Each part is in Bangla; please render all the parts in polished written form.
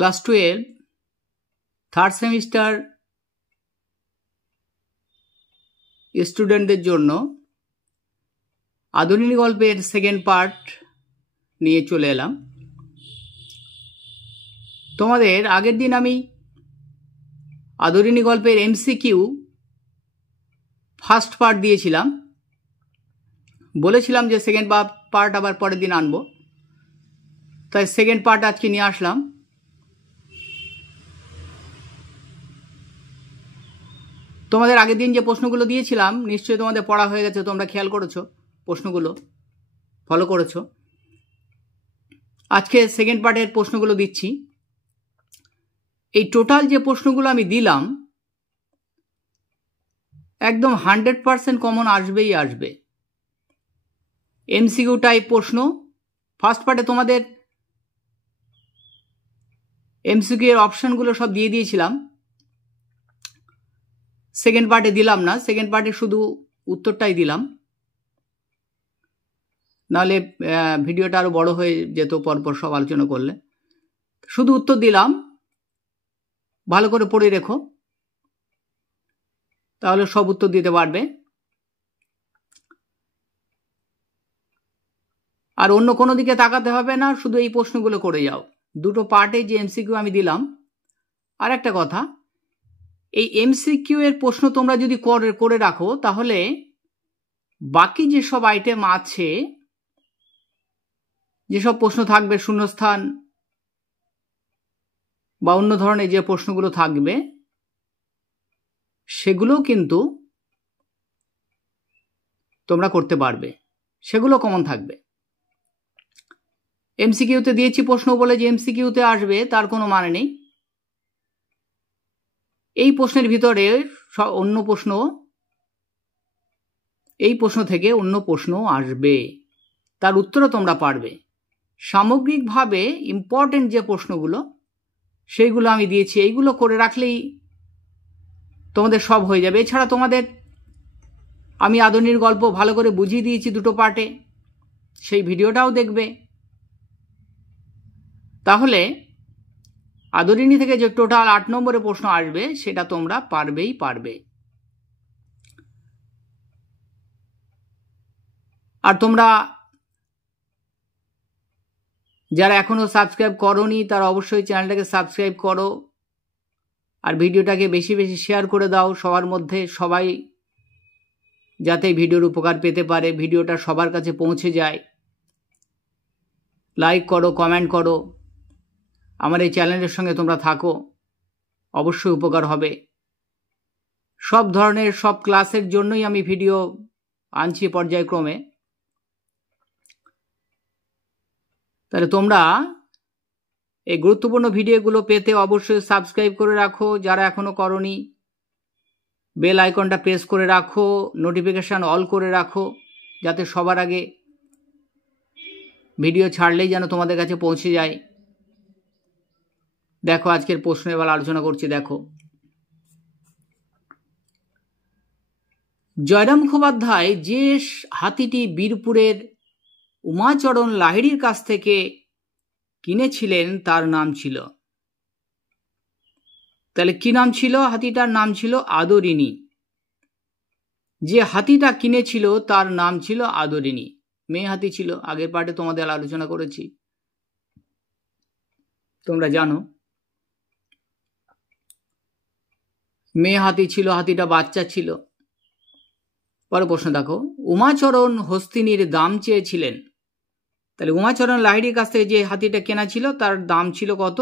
ক্লাস 12 থার্ড সেমিস্টার স্টুডেন্টদের জন্য আদরিণী গল্পের সেকেন্ড পার্ট নিয়ে চলে এলাম। তোমাদের আগের দিন আমি আদরিণী গল্পের এমসিকিউ ফার্স্ট পার্ট দিয়েছিলাম, বলেছিলাম যে সেকেন্ড পার্ট আবার পরের দিন আনবো, তাই সেকেন্ড পার্ট আজকে নিয়ে আসলাম। তোমাদের আগের দিন যে প্রশ্নগুলো দিয়েছিলাম নিশ্চয়ই তোমাদের পড়া হয়ে গেছে, তোমরা খেয়াল করেছো, প্রশ্নগুলো ফলো করেছো। আজকে সেকেন্ড পার্টের প্রশ্নগুলো দিচ্ছি। এই টোটাল যে প্রশ্নগুলো আমি দিলাম একদম 100% কমন আসবেই আসবে, এমসিকিউ টাইপ প্রশ্ন। ফার্স্ট পার্টে তোমাদের এমসিকিউ এর অপশনগুলো সব দিয়ে দিয়েছিলাম, সেকেন্ড পার্টে দিলাম না, সেকেন্ড পার্টে শুধু উত্তরটাই দিলাম, নাহলে ভিডিওটা আরো বড় হয়ে যেত পরপর সব আলোচনা করলে। শুধু উত্তর দিলাম, ভালো করে পড়ে রেখো, তাহলে সব উত্তর দিতে পারবে। আর অন্য কোনো দিকে তাকাতে হবে না, শুধু এই প্রশ্নগুলো করে যাও। দুটো পার্টে যে এমসিকিউ আমি দিলাম। আর একটা কথা, এই এমসিকিউ এর প্রশ্ন তোমরা যদি করে রাখো তাহলে বাকি যেসব আইটেম আছে, যেসব প্রশ্ন থাকবে শূন্যস্থান বা অন্য ধরনের যে প্রশ্নগুলো থাকবে সেগুলো কিন্তু তোমরা করতে পারবে, সেগুলো কমন থাকবে। এমসিকিউতে দিয়েছি প্রশ্ন বলে যে এমসিকিউতে আসবে তার কোনো মানে নেই। এই প্রশ্নের ভিতরে অন্য প্রশ্ন, এই প্রশ্ন থেকে অন্য প্রশ্ন আসবে, তার উত্তরও তোমরা পারবে। সামগ্রিকভাবে ইম্পর্টেন্ট যে প্রশ্নগুলো সেইগুলো আমি দিয়েছি, এইগুলো করে রাখলেই তোমাদের সব হয়ে যাবে। এছাড়া তোমাদের আমি আদরিণীর গল্প ভালো করে বুঝিয়ে দিয়েছি দুটো পার্টে, সেই ভিডিওটাও দেখবে, তাহলে আদরিণী থেকে যে টোটাল 8 নম্বরের প্রশ্ন আসবে সেটা তোমরা পারবেই পারবে। আর তোমরা যারা এখনো সাবস্ক্রাইব করোনি তারা অবশ্যই চ্যানেলটাকে সাবস্ক্রাইব করো, আর ভিডিওটাকে বেশি বেশি শেয়ার করে দাও সবার মধ্যে, সবাই যাতে ভিডিওর উপকার পেতে পারে, ভিডিওটা সবার কাছে পৌঁছে যায়। লাইক করো, কমেন্ট করো, আমার এই চ্যানেলের সঙ্গে তোমরা থাকো, অবশ্যই উপকার হবে। সব ধরনের সব ক্লাসের জন্যই আমি ভিডিও আনছি পর্যায়ক্রমে, তাহলে তোমরা এই গুরুত্বপূর্ণ ভিডিওগুলো পেতে অবশ্যই সাবস্ক্রাইব করে রাখো, যারা এখনো করোনি বেল আইকনটা প্রেস করে রাখো, নোটিফিকেশন অল করে রাখো, যাতে সবার আগে ভিডিও ছাড়লেই যেন তোমাদের কাছে পৌঁছে যায়। দেখো আজকের প্রশ্ন এবার আলোচনা করছি। দেখো, জয়রাম মুখোপাধ্যায় যে হাতিটি বীরপুরের উমাচরণ লাহিড়ীর কাছ থেকে কিনেছিলেন তার নাম ছিল, তাহলে কি নাম ছিল? হাতিটার নাম ছিল আদরিণী। যে হাতিটা কিনেছিল তার নাম ছিল আদরিণী, মেয়ে হাতি ছিল, আগের পার্টে তোমাদের আলোচনা করেছি, তোমরা জানো মেয়ে হাতি ছিল, হাতিটা বাচ্চা ছিল। পরে প্রশ্ন দেখো, উমাচরণ হস্তিনীর দাম চেয়েছিলেন, তাহলে উমাচরণ লাহিড়ীর কাছ থেকে যে হাতিটা কেনা ছিল তার দাম ছিল কত?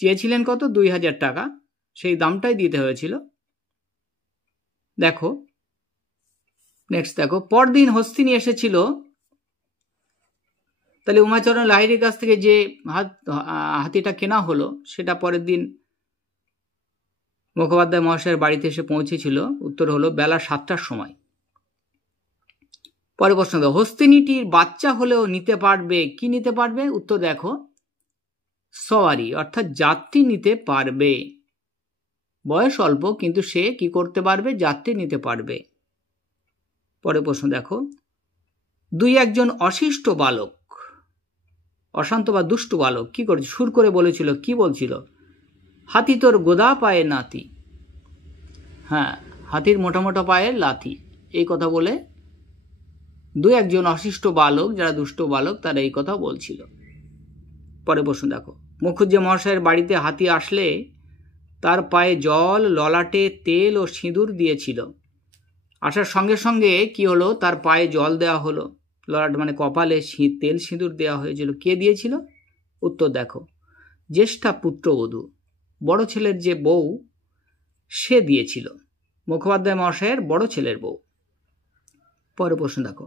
চেয়েছিলেন কত? 2000 টাকা, সেই দামটাই দিতে হয়েছিল। দেখো নেক্সট, দেখো পরদিন হস্তিনী এসেছিল, তাহলে উমাচরণ লাহিড়ীর কাছ থেকে যে হাতিটা কেনা হলো সেটা পরের দিন মুখোপাধ্যায় মহাশয়ের বাড়িতে এসে পৌঁছেছিল। উত্তর হলো বেলা 7টার সময়। পরে প্রশ্ন দাও, হস্তিনীটির বাচ্চা হলেও নিতে পারবে, কি নিতে পারবে? উত্তর দেখো, সওয়ারি অর্থাৎ যাত্রী নিতে পারবে। বয়স অল্প কিন্তু সে কি করতে পারবে? যাত্রী নিতে পারবে। পরে প্রশ্ন দেখো, 2 একজন অশিষ্ট বালক অশান্ত বা দুষ্টু বালক কি করছে, সুর করে বলেছিল, কি বলছিল, হাতি তোর গোদা পায়ে নাতি। হ্যাঁ, হাতির মোটা মোটা পায়ের লাথি, এই কথা বলে দু একজন অশিষ্ট বালক, যারা দুষ্ট বালক, তারা এই কথা বলছিল। পরে প্রশ্ন দেখো, মুখুজ্জে মহাশয়ের বাড়িতে হাতি আসলে তার পায়ে জল, ললাটে তেল ও সিঁদুর দিয়েছিল। আসার সঙ্গে সঙ্গে কি হলো, তার পায়ে জল দেওয়া হলো, ললাট মানে কপালে তেল সিঁদুর দেওয়া হয়েছিল। কে দিয়েছিল? উত্তর দেখো, জ্যেষ্ঠা পুত্রবধূ, বড় ছেলের যে বউ, সে দিয়েছিল, মুখোপাধ্যায় মহাশয়ের বড় ছেলের বউ। পরে প্রশ্ন দেখো,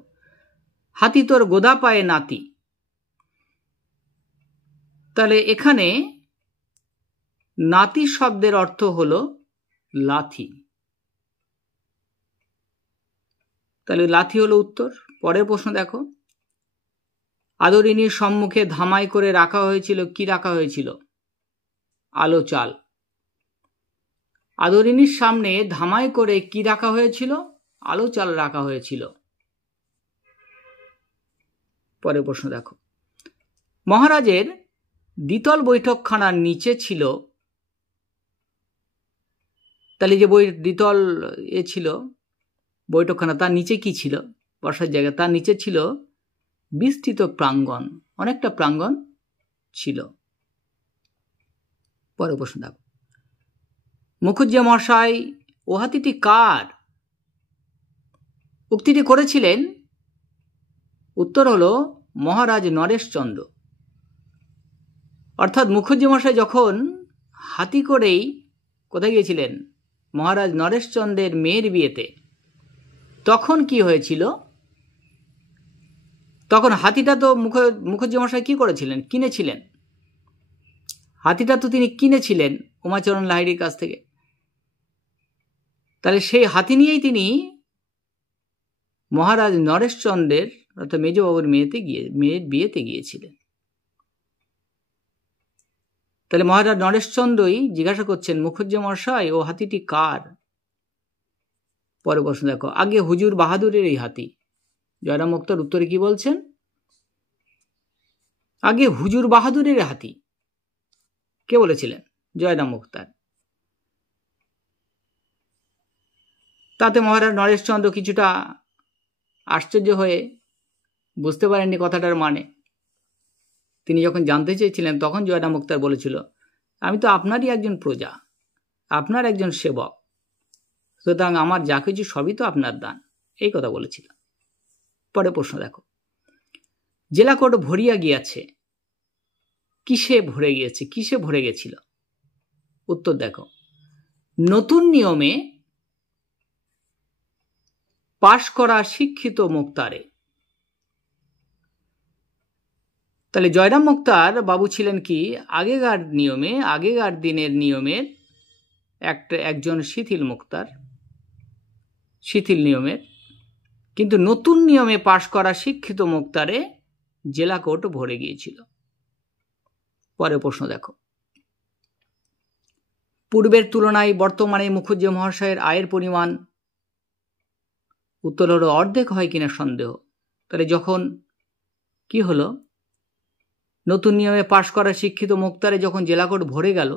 হাতি তোর গোদা পায়ে নাতি। তাহলে এখানে নাতি শব্দের অর্থ হলো লাথি, তাহলে লাথি হলো উত্তর। পরের প্রশ্ন দেখো, আদরিনীর সম্মুখে ধামাই করে রাখা হয়েছিল, কি রাখা হয়েছিল? আলো চাল। আদরিনীর সামনে ধামাই করে কি রাখা হয়েছিল? আলো চাল রাখা হয়েছিল। পরের প্রশ্ন দেখো, মহারাজের দ্বিতল বৈঠকখানার নিচে ছিল, তাহলে যে দ্বিতল ছিল বৈঠকখানা, তার নিচে কি ছিল? বসার জায়গা, তার নিচে ছিল বিস্তৃত প্রাঙ্গণ, অনেকটা প্রাঙ্গণ ছিল। পরে প্রশ্ন দেখো, মুখুজ্জে মশাই ও হাতিটি কার? উক্তিটি করেছিলেন, উত্তর হলো মহারাজ নরেশচন্দ্র। অর্থাৎ মুখুজ্জে মশাই যখন হাতি করেই কোথায় গিয়েছিলেন? মহারাজ নরেশচন্দ্রের মেয়ের বিয়েতে। তখন কি হয়েছিল? তখন হাতিটা তো মুখুজ্জে মশাই কি করেছিলেন? কিনেছিলেন। হাতিটা তো তিনি কিনেছিলেন উমাচরণ লাহিড়ীর কাছ থেকে। তাহলে সেই হাতি নিয়েই তিনি মহারাজ নরেশচন্দ্রের অর্থাৎ মেজবাবুর মেয়ের বিয়েতে গিয়েছিলেন। তাহলে মহারাজ নরেশচন্দ্রই জিজ্ঞাসা করছেন, মুখুজ্জে মশাই ও হাতিটি কার? পরে প্রশ্ন দেখো, আগে হুজুর বাহাদুরের এই হাতি। জয়রাম মুক্তার উত্তরে কি বলছেন? আগে হুজুর বাহাদুরের হাতি। কে বলেছিলেন? জয়রাম মুক্তার। তাতে মহারাজ নরেশচন্দ্র কিছুটা আশ্চর্য হয়ে বুঝতে পারেননি কথাটার মানে। তিনি যখন জানতে চেয়েছিলেন, তখন জয়রাম মুক্তার বলেছিল, আমি তো আপনারই একজন প্রজা, আপনার একজন সেবক, সুতরাং আমার যা কিছু সবই তো আপনার দান, এই কথা বলেছিল। পরে প্রশ্ন দেখো, জেলাকোর্ট ভরিয়া গিয়াছে, কিসে ভরে গিয়েছে? কিসে ভরে গেছিল? উত্তর দেখো, নতুন নিয়মে পাশ করা শিক্ষিত মুক্তারে। তাহলে জয়রাম মুক্তার বাবু ছিলেন কি আগেকার দিনের নিয়মের একজন শিথিল মুক্তার, শিথিল নিয়মের, কিন্তু নতুন নিয়মে পাশ করা শিক্ষিত মুক্তারে জেলা কোর্ট ভরে গিয়েছিল। পরে প্রশ্ন দেখো, পূর্বের তুলনায় বর্তমানে মুখুজ্জে মহাশয়ের আয়ের পরিমাণ, উত্তর হলো অর্ধেক হয় কিনা সন্দেহ। তাহলে যখন কি হলো, নতুন নিয়মে পাশ করা শিক্ষিত মুক্তারে যখন জেলা কোর্ট ভরে গেল,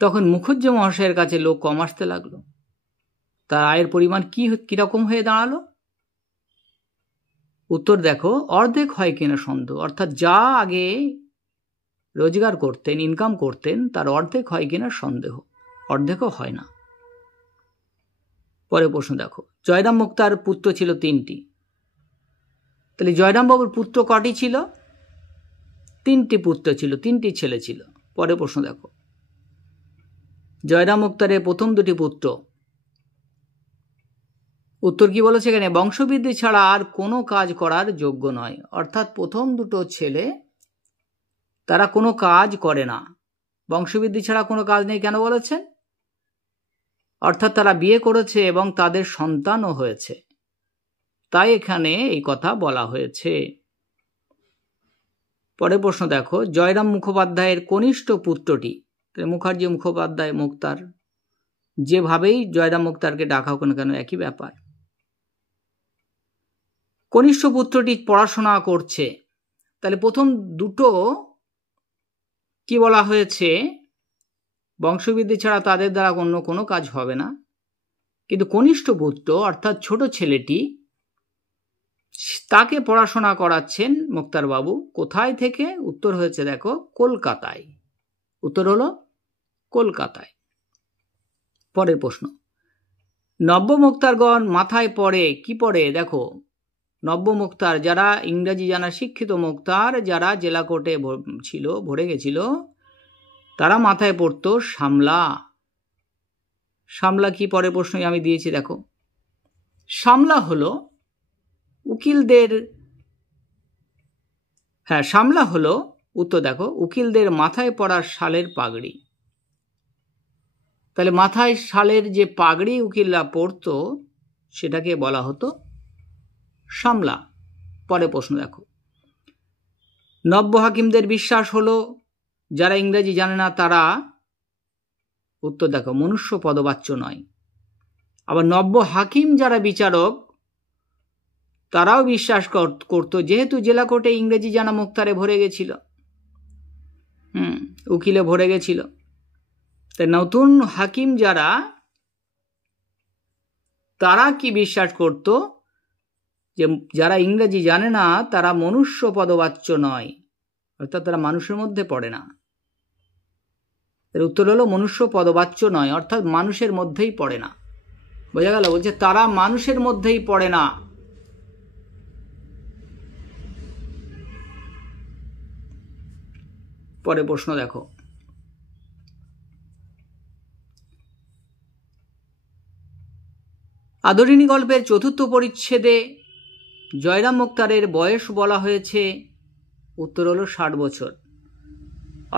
তখন মুখুজ্জে মহাশয়ের কাছে লোক কম আসতে লাগলো। তার আয়ের পরিমাণ কিরকম হয়ে দাঁড়ালো? উত্তর দেখো, অর্ধেক হয় কিনা সন্দেহ। অর্থাৎ যা আগে রোজগার করতেন, ইনকাম করতেন, তার অর্ধেক হয় কিনা সন্দেহ, অর্ধেকও হয় না। পরে প্রশ্ন দেখো, জয়রাম মুক্তার পুত্র ছিল 3টি। তাহলে জয়রাম বাবুর পুত্র কটি ছিল? 3টি পুত্র ছিল, 3টি ছেলে ছিল। পরে প্রশ্ন দেখো, জয়রাম মুক্তারের প্রথম 2টি পুত্র, উত্তর কি বলেছে এখানে? বংশবৃদ্ধি ছাড়া আর কোনো কাজ করার যোগ্য নয়। অর্থাৎ প্রথম 2টো ছেলে তারা কোনো কাজ করে না, বংশবৃদ্ধি ছাড়া কোনো কাজ নেই। কেন বলেছেন? অর্থাৎ তারা বিয়ে করেছে এবং তাদের সন্তানও হয়েছে, তাই এখানে এই কথা বলা হয়েছে। পরে প্রশ্ন দেখো, জয়রাম মুখোপাধ্যায়ের কনিষ্ঠ পুত্রটি, মুখার্জি মুখোপাধ্যায় মুক্তার, যেভাবেই জয়রাম মুক্তারকে ডাকা হোক না কেন একই ব্যাপার। কনিষ্ঠ পুত্রটি পড়াশোনা করছে, তাহলে প্রথম দুটো কি বলা হয়েছে, বংশবৃদ্ধি ছাড়া তাদের দ্বারা অন্য কোনো কাজ হবে না, কিন্তু কনিষ্ঠ পুত্র অর্থাৎ ছোট ছেলেটি তাকে পড়াশোনা করাচ্ছেন মুক্তারবাবু। কোথায় থেকে? উত্তর হয়েছে দেখো কলকাতায়। উত্তর হলো কলকাতায়। পরের প্রশ্ন, নব্য মুক্তারগণ মাথায় পড়ে কি পড়ে? দেখো, নব্য মুক্তার যারা ইংরেজি জানা শিক্ষিত মুক্তার, যারা জেলা কোর্টে ছিল, ভরে গেছিল, তারা মাথায় পড়তো সামলা। সামলা কি? পরের প্রশ্নই আমি দিয়েছি দেখো। সামলা হলো উকিলদের, হ্যাঁ সামলা হলো, উত্তর দেখো, উকিলদের মাথায় পড়ার শালের পাগড়ি। তাহলে মাথায় শালের যে পাগড়ি উকিলরা পরতো সেটাকে বলা হতো সামলা। পরে প্রশ্ন দেখো, নব্য হাকিমদের বিশ্বাস হলো যারা ইংরেজি জানে না তারা, উত্তর দেখো, মনুষ্য পদবাচ্য নয়। আবার নব্য হাকিম যারা বিচারক তারাও বিশ্বাস করত, যেহেতু জেলা কোর্টে ইংরেজি জানা মুক্তারে ভরে গেছিল, উকিলে ভরে গেছিল, তাই নতুন হাকিম যারা, তারা কি বিশ্বাস করত? যে যারা ইংরেজি জানে না তারা মনুষ্য পদবাচ্য নয়, অর্থাৎ তারা মানুষের মধ্যে পড়ে না। এর উত্তর হলো মনুষ্য পদবাচ্য নয়, অর্থাৎ মানুষের মধ্যেই পড়ে না। বোঝা গেল? বলছে তারা মানুষের মধ্যেই পড়ে না। পরে প্রশ্ন দেখো, আদরিণী গল্পের চতুর্থ পরিচ্ছেদে জয়রাম মুক্তারের বয়স বলা হয়েছে, উত্তর হলো 60 বছর।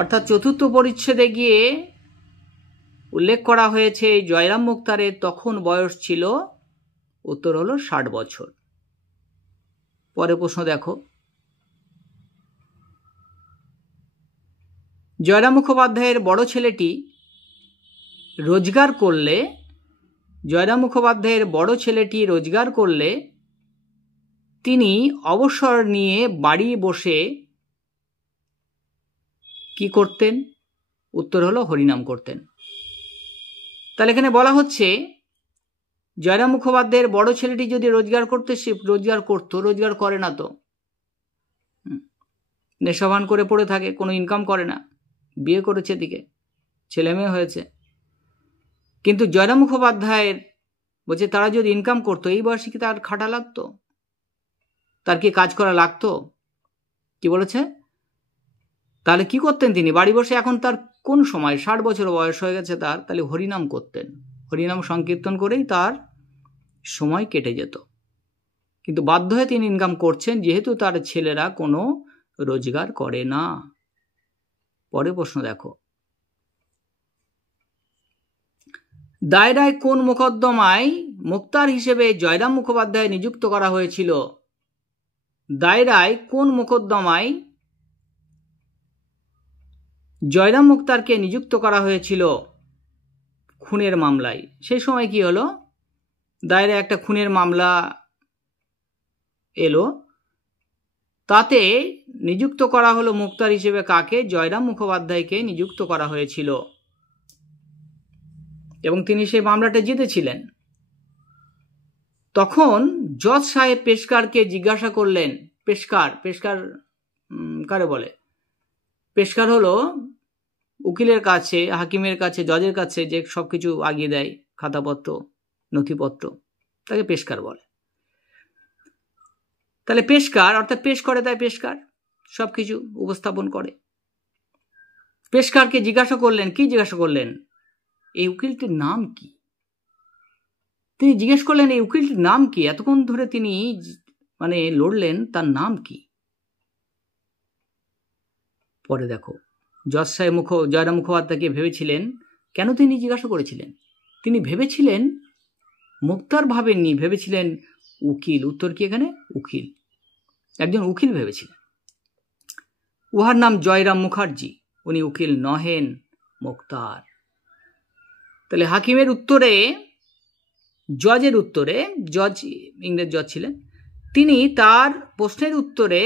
অর্থাৎ চতুর্থ পরিচ্ছেদে গিয়ে উল্লেখ করা হয়েছে জয়রাম মুক্তারের তখন বয়স ছিল, উত্তর হলো 60 বছর। পরে প্রশ্ন দেখো, জয়রাম মুখোপাধ্যায়ের বড় ছেলেটি রোজগার করলে, জয়রাম মুখোপাধ্যায়ের বড় ছেলেটি রোজগার করলে তিনি অবসর নিয়ে বাড়ি বসে কি করতেন? উত্তর হলো হরিনাম করতেন। তাহলে এখানে বলা হচ্ছে জয়রাম মুখোপাধ্যায়ের বড় ছেলেটি যদি রোজগার করতে, সে রোজগার করতো, রোজগার করে না তো, নেশাভান করে পড়ে থাকে, কোনো ইনকাম করে না, বিয়ে করেছে, দিকে ছেলে মেয়ে হয়েছে। কিন্তু জয়রাম মুখোপাধ্যায়ের বলছে তারা যদি ইনকাম করতো, এই বয়সে কি তার খাটা লাগতো? তার কি কাজ করা লাগতো? কি বলেছে? তাহলে কি করতেন তিনি? বাড়ি বসে, এখন তার কোন সময়, 60 বছর বয়স হয়ে গেছে তার, তাহলে হরিনাম করতেন, হরিনাম সংকীর্তন করেই তার সময় কেটে যেত। কিন্তু বাধ্য হয়ে তিনি ইনকাম করছেন, যেহেতু তার ছেলেরা কোনো রোজগার করে না। পরে প্রশ্ন দেখো, দায়রায় কোন মোকদ্দমায় মুক্তার হিসেবে জয়রাম মুখোপাধ্যায় নিযুক্ত করা হয়েছিল? দায়রায় কোন মোকদ্দমায় জয়রাম মুক্তারকে নিযুক্ত করা হয়েছিল? খুনের মামলায়। সেই সময় কি হলো? দায়রায় একটা খুনের মামলা এলো, তাতে নিযুক্ত করা হলো মুক্তার হিসেবে কাকে? জয়রাম মুখোপাধ্যায়কে নিযুক্ত করা হয়েছিল, এবং তিনি সেই মামলাটা জিতেছিলেন। তখন জজ সাহেব পেশকারকে জিজ্ঞাসা করলেন, পেশকার কারে বলে? পেশকার হলো উকিলের কাছে, হাকিমের কাছে, জজের কাছে যে সবকিছু আগিয়ে দেয়, খাতাপত্র, নথিপত্র, তাকে পেশকার বলে। তাহলে পেশকার অর্থাৎ পেশ করে, তাই পেশকার সবকিছু উপস্থাপন করে। পেশকারকে জিজ্ঞাসা করলেন, কি জিজ্ঞাসা করলেন? এই উকিলটির নাম কি? তিনি জিজ্ঞেস করলেন এই উকিলটির নাম কি? এতক্ষণ ধরে তিনি লড়লেন, তার নাম কি? পরে দেখো, জজ সাহেব জয়রাম মুখোপাধ্যায়কে ভেবেছিলেন, কেন তিনি জিজ্ঞাসা করেছিলেন? তিনি ভেবেছিলেন মুক্তার ভাবেননি, ভেবেছিলেন উকিল। উত্তর কি এখানে? উকিল, একজন উকিল ভেবেছিলেন। উহার নাম জয়রাম মুখার্জি, উনি উকিল নহেন, মুক্তার। তাহলে হাকিমের উত্তরে, জজের উত্তরে, জজ ইংরেজ জজ ছিলেন, তিনি তার প্রশ্নের উত্তরে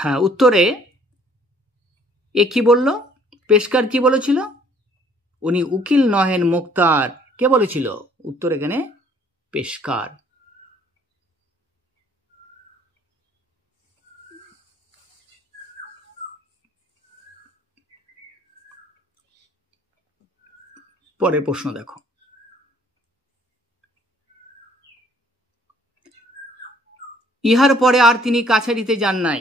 হ্যাঁ, উত্তরে এ কি বলল? পেশকার কি বলেছিল? উনি উকিল নহেন, মুক্তার। কে বলেছিল? উত্তর এখানে পেশকার। পরের প্রশ্ন দেখো। ইহার পরে আর তিনি কাছারিতে যান নাই।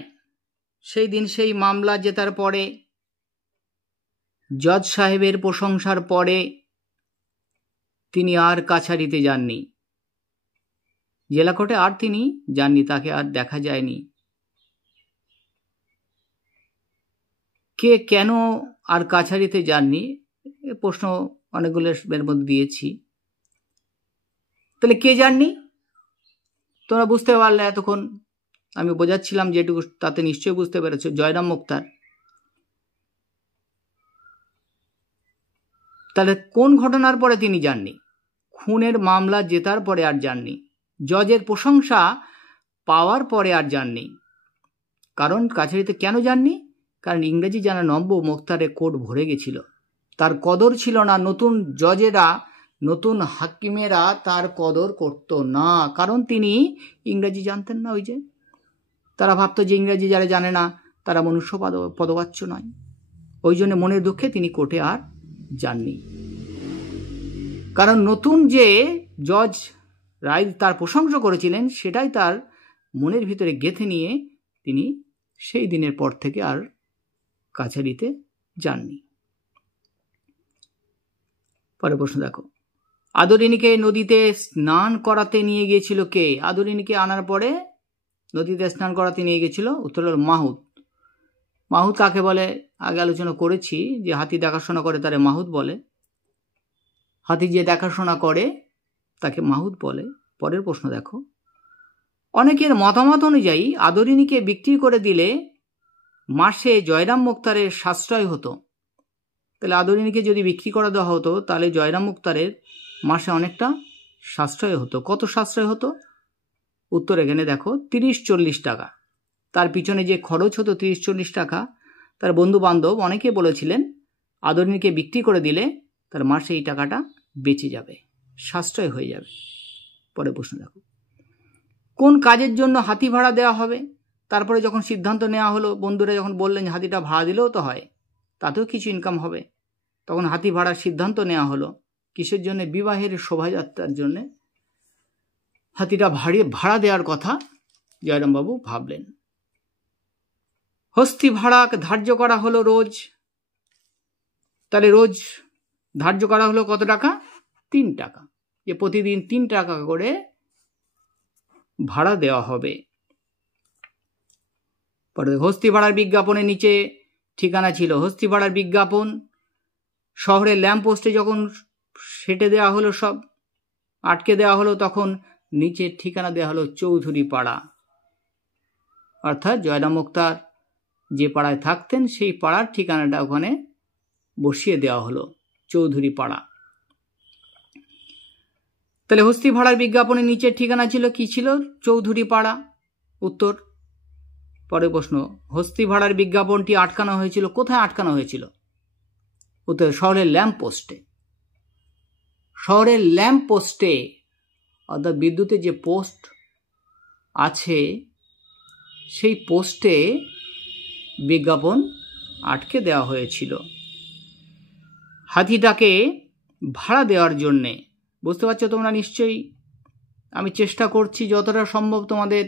সেই দিন সেই মামলা জেতার পরে, জজ সাহেবের প্রশংসার পরে তিনি আর কাছারিতে যাননি। জেলা কোর্টে আর তিনি যাননি, তাকে আর দেখা যায়নি। কে কেন আর কাছারিতে যাননি এ প্রশ্ন অনেকগুলো এর মধ্যে দিয়েছি। তাহলে কে যাননি? তোমরা বুঝতে পারলে এতক্ষণ আমি বোঝাচ্ছিলাম যেটুকু, তাতে নিশ্চয়ই বুঝতে পেরেছো। জয়রাম মুক্তার। তাহলে কোন ঘটনার পরে তিনি যাননি? খুনের মামলা জেতার পরে আর যাননি। জজের প্রশংসা পাওয়ার পরে আর যাননি। কারণ কাছারিতে কেন যাননি? কারণ ইংরেজি জানা নব্য মুক্তারে কোর্ট ভরে গেছিল, তার কদর ছিল না। নতুন জজেরা, নতুন হাকিমেরা তার কদর করত না, কারণ তিনি ইংরেজি জানতেন না। ওই যে তারা ভাবতো যে ইংরেজি যারা জানে না তারা মনুষ্য পদবাচ্য নয়। ওই জন্য মনের দুঃখে তিনি কোর্টে আর যাননি। কারণ নতুন যে জজ রায় তার প্রশংসা করেছিলেন, সেটাই তার মনের ভিতরে গেঁথে নিয়ে তিনি সেই দিনের পর থেকে আর কাছারিতে যাননি। পরের প্রশ্ন দেখো। আদরিনীকে নদীতে স্নান করাতে নিয়ে গিয়েছিল কে? আদরিনীকে আনার পরে নদীতে স্নান করাতে নিয়ে গেছিল, উত্তর হল মাহুত। মাহুত কাকে বলে আগে আলোচনা করেছি, যে হাতি দেখাশোনা করে তারে মাহুত বলে। হাতি যে দেখাশোনা করে তাকে মাহুত বলে। পরের প্রশ্ন দেখো। অনেকের মতামত অনুযায়ী আদরিনীকে বিক্রি করে দিলে মাসে জয়রাম মুক্তারের সাশ্রয় হতো। তাহলে আদরিনীকে যদি বিক্রি করে দেওয়া হতো তাহলে জয়রাম মুক্তারের মাসে অনেকটা সাশ্রয় হতো। কত সাশ্রয় হতো? উত্তর এখানে দেখো, 30-40 টাকা। তার পিছনে যে খরচ হতো 30-40 টাকা, তার বন্ধু বান্ধব অনেকে বলেছিলেন আদরিনীকে বিক্রি করে দিলে তার মাসে এই টাকাটা বেঁচে যাবে, সাশ্রয় হয়ে যাবে। পরে প্রশ্ন দেখো। কোন কাজের জন্য হাতি ভাড়া দেওয়া হবে? তারপরে যখন সিদ্ধান্ত নেওয়া হলো, বন্ধুরা যখন বললেন হাতিটা ভাড়া দিলেও তো হয়, তাতেও কিছু ইনকাম হবে, তখন হাতি ভাড়ার সিদ্ধান্ত নেওয়া হলো। কিসের জন্য? বিবাহের শোভাযাত্রার জন্য হাতিটা ভাড়া দেওয়ার কথা জয়রামবাবু ভাবলেন। হস্তি ভাড়া ধার্য করা হলো রোজ। তাহলে রোজ ধার্য করা হলো কত টাকা? 3 টাকা। যে প্রতিদিন 3 টাকা করে ভাড়া দেওয়া হবে। পরে হস্তি ভাড়ার বিজ্ঞাপনের নিচে ঠিকানা ছিল। হস্তি ভাড়ার বিজ্ঞাপন শহরের ল্যাম্পপোস্টে যখন সেটে দেওয়া হলো, সব আটকে দেওয়া হলো, তখন নিচের ঠিকানা দেওয়া হলো চৌধুরী পাড়া। অর্থাৎ জয়রাম মুক্তার যে পাড়ায় থাকতেন সেই পাড়ার ঠিকানাটা ওখানে বসিয়ে দেওয়া হলো, চৌধুরী পাড়া। তাহলে হস্তি ভাড়ার বিজ্ঞাপনের নিচের ঠিকানা ছিল কি? ছিল চৌধুরী পাড়া। উত্তর। পরের প্রশ্ন। হস্তি ভাড়ার বিজ্ঞাপনটি আটকানো হয়েছিল কোথায়? আটকানো হয়েছিল উত্তর শহরের ল্যাম্প পোস্টে। শহরের ল্যাম্প পোস্টে, অর্থাৎ বিদ্যুতের যে পোস্ট আছে সেই পোস্টে বিজ্ঞাপন আটকে দেওয়া হয়েছিল হাতিটাকে ভাড়া দেওয়ার জন্যে। বুঝতে পারছো তোমরা নিশ্চয়ই? আমি চেষ্টা করছি যতটা সম্ভব তোমাদের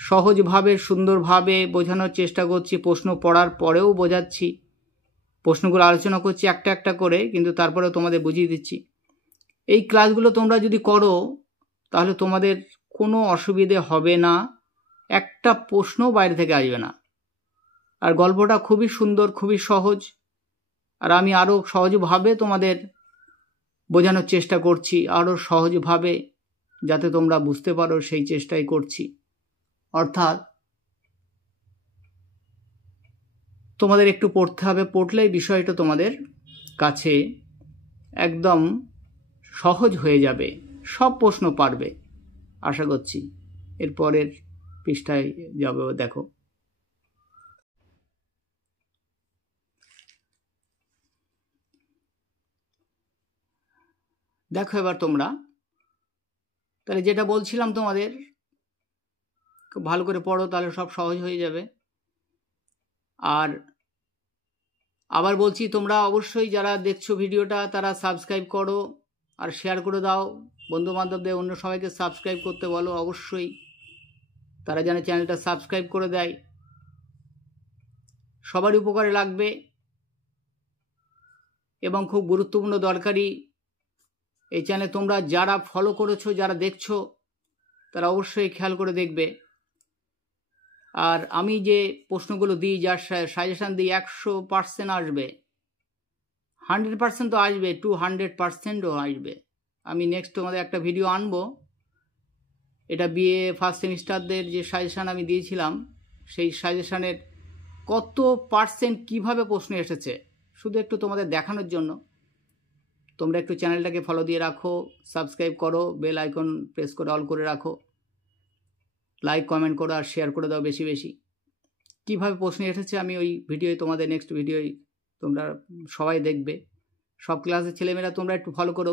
সহজভাবে, সুন্দরভাবে বোঝানোর চেষ্টা করছি। প্রশ্ন পড়ার পরেও বোঝাচ্ছি, প্রশ্নগুলো আলোচনা করছি একটা একটা করে, কিন্তু তারপরেও তোমাদের বুঝিয়ে দিচ্ছি। এই ক্লাসগুলো তোমরা যদি করো তাহলে তোমাদের কোনো অসুবিধে হবে না, একটা প্রশ্নও বাইরে থেকে আসবে না। আর গল্পটা খুবই সুন্দর, খুবই সহজ, আর আমি আরও সহজভাবে তোমাদের বোঝানোর চেষ্টা করছি, আরও সহজভাবে যাতে তোমরা বুঝতে পারো সেই চেষ্টাই করছি। অর্থাৎ তোমাদের একটু পড়তে হবে, পড়লেই বিষয়টা তোমাদের কাছে একদম সহজ হয়ে যাবে, সব প্রশ্ন পারবে আশা করছি। এরপরের পৃষ্ঠায় যাবে, দেখো। দেখো এবার তোমরা, তাহলে যেটা বলছিলাম তোমাদের, খুব ভালো করে পড়ো, তাহলে সব সহজ হয়ে যাবে। আর আবার বলছি, তোমরা অবশ্যই যারা দেখছো ভিডিওটা তারা সাবস্ক্রাইব করো আর শেয়ার করে দাও বন্ধু বান্ধবদের, অন্য সবাইকে সাবস্ক্রাইব করতে বলো অবশ্যই, তারা যেন চ্যানেলটা সাবস্ক্রাইব করে দেয়। সবারই উপকারে লাগবে এবং খুব গুরুত্বপূর্ণ দরকারি এই চ্যানেল। তোমরা যারা ফলো করেছো, যারা দেখছো, তারা অবশ্যই খেয়াল করে দেখবে। আর আমি যে প্রশ্নগুলো দিই, যার সাজেশান দিই, 100% আসবে, 100% তো আসবে, 200%ও আসবে। আমি নেক্সট তোমাদের একটা ভিডিও আনবো, এটা বিএ ফার্স্ট সেমিস্টারদের যে সাজেশান আমি দিয়েছিলাম, সেই সাজেশানের কত পার্সেন্ট কিভাবে প্রশ্ন এসেছে, শুধু একটু তোমাদের দেখানোর জন্য। তোমরা একটু চ্যানেলটাকে ফলো দিয়ে রাখো, সাবস্ক্রাইব করো, বেল আইকন প্রেস করে অল করে রাখো, লাইক কমেন্ট করো আর শেয়ার করে দাও বেশি বেশি। কীভাবে প্রশ্ন এসেছে আমি ওই ভিডিওয়, তোমাদের নেক্সট ভিডিওয় তোমরা সবাই দেখবে। সব ক্লাসের ছেলেমেয়েরা তোমরা একটু ফলো করো,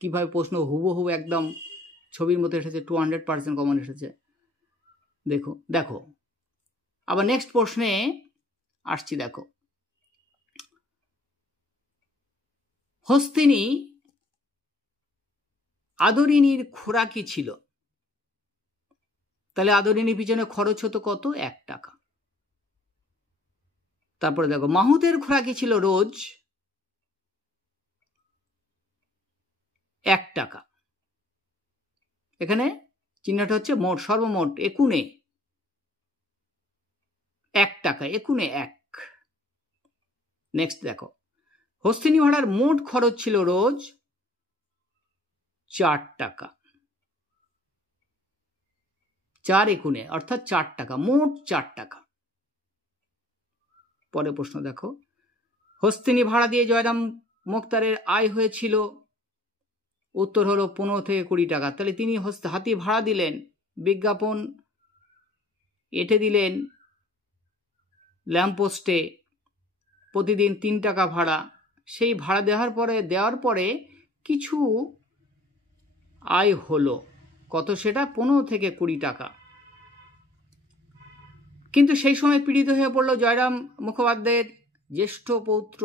কীভাবে প্রশ্ন হুবহু একদম ছবির মতো এসেছে, 200% কমন এসেছে। দেখো দেখো, আবার নেক্সট প্রশ্নে আসছি। দেখো, হস্তিনী আদরিনীর খোরাকি ছিল, তাহলে আদরিনীর পিছনে খরচ হতো কত? 1 টাকা। তারপরে দেখো, মাহুতের খোরাকি ছিল রোজ 1 টাকা। এখানে চিহ্নটা হচ্ছে মোট, সর্বমোট একুনে 1 টাকা, একুনে 1। নেক্সট দেখো, হস্তিনী ভাড়ার মোট খরচ ছিল রোজ 4 টাকা। 4 একুনে অর্থাৎ 4 টাকা, মোট 4 টাকা। পরে প্রশ্ন দেখো, হস্তিনী ভাড়া দিয়ে জয়রাম মোক্তারের আয় হয়েছিল, উত্তর হলো 15 থেকে 20 টাকা। তাহলে তিনি হাতি ভাড়া দিলেন, বিজ্ঞাপন এঁটে দিলেন ল্যাম্পপোস্টে, প্রতিদিন 3 টাকা ভাড়া। সেই ভাড়া দেওয়ার পরে কিছু আয় হলো, কত সেটা? 15 থেকে 20 টাকা। কিন্তু সেই সময় পীড়িত হয়ে পড়ল জয়রাম মুখোপাধ্যায়ের জ্যেষ্ঠ পৌত্র।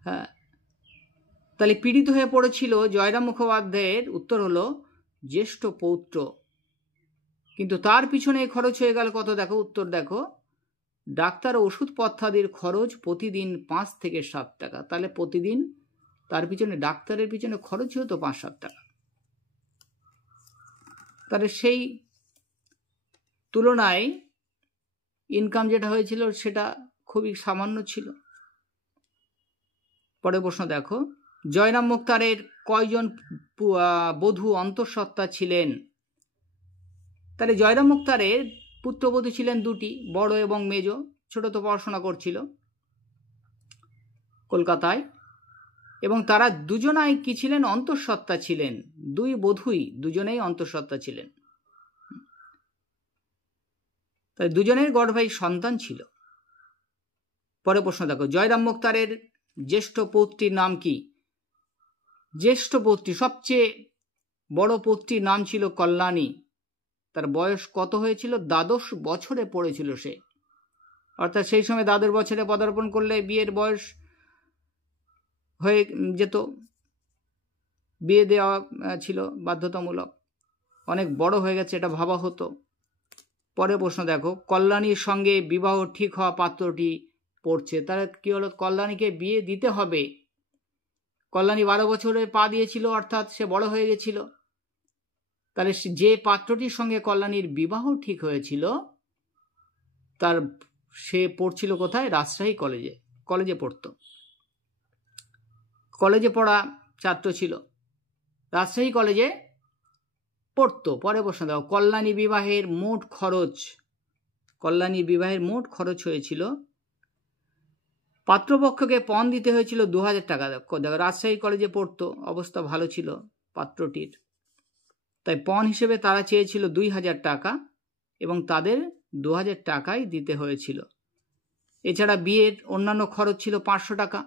হ্যাঁ, তাহলে পীড়িত হয়ে পড়েছিল জয়রাম মুখোপাধ্যায়ের, উত্তর হলো জ্যেষ্ঠ পৌত্র। কিন্তু তার পিছনে খরচ হয়ে গেল কত? দেখো উত্তর দেখো, ডাক্তার ওষুধপত্রাদির খরচ প্রতিদিন 5 থেকে 7 টাকা। তাহলে প্রতিদিন তার পিছনে, ডাক্তারের পিছনে খরচ হতো 5-7 টাকা। তাহলে সেই তুলনায় ইনকাম যেটা হয়েছিল সেটা খুবই সামান্য ছিল। পরের প্রশ্ন দেখো, জয়রাম মুক্তারের কয়জন বধূ অন্তঃসত্ত্বা ছিলেন? তাহলে জয়রাম মুক্তারের পুত্রবধূ ছিলেন 2টি, বড় এবং মেজ। ছোট তো পড়াশোনা করছিল কলকাতায়, এবং তারা দুজনাই কি ছিলেন? অন্তঃসত্ত্বা ছিলেন। 2 বধূই দুজনেই অন্তঃসত্ত্বা ছিলেন। তাই দুজনের গর্ভে সন্তান ছিল। পরে প্রশ্ন দেখো, জয়রাম মুক্তারের জ্যেষ্ঠ পৌত্রীর নাম কি? জ্যেষ্ঠ পৌত্রী, সবচেয়ে বড় পৌত্রীর নাম ছিল কল্যাণী। তার বয়স কত হয়েছিল? 12 বছরে পড়েছিল সে। অর্থাৎ সেই সময় 12 বছরে পদার্পণ করলে বিয়ের বয়স হয়ে যেত, বিয়ে দেওয়া ছিল বাধ্যতামূলক। অনেক বড় হয়ে গেছে এটা ভাবা হতো। পরে প্রশ্ন দেখো, কল্যাণীর সঙ্গে বিবাহ ঠিক হওয়া পাত্রটি পড়ছে। তাহলে কি হলো? কল্যাণীকে বিয়ে দিতে হবে। কল্যাণী 12 বছরে পা দিয়েছিল, অর্থাৎ সে বড় হয়ে গেছিল। তাহলে যে পাত্রটির সঙ্গে কল্যাণীর বিবাহ ঠিক হয়েছিল, সে পড়ছিল কোথায়? রাজশাহী কলেজে পড়তো। কলেজে পড়া ছাত্র ছিল, রাজশাহী কলেজে পড়তো। পরে প্রশ্ন দাও, কল্যাণী বিবাহের মোট খরচ হয়েছিল, পাত্রপক্ষকে পণ দিতে হয়েছিল 2000 টাকা। দেখো রাজশাহী কলেজে পড়তো, অবস্থা ভালো ছিল পাত্রটির। তাই পণ হিসেবে তারা চেয়েছিল 2000 টাকা এবং তাদের 2000 টাকাই দিতে হয়েছিল। এছাড়া বিয়ের অন্যান্য খরচ ছিল 500 টাকা।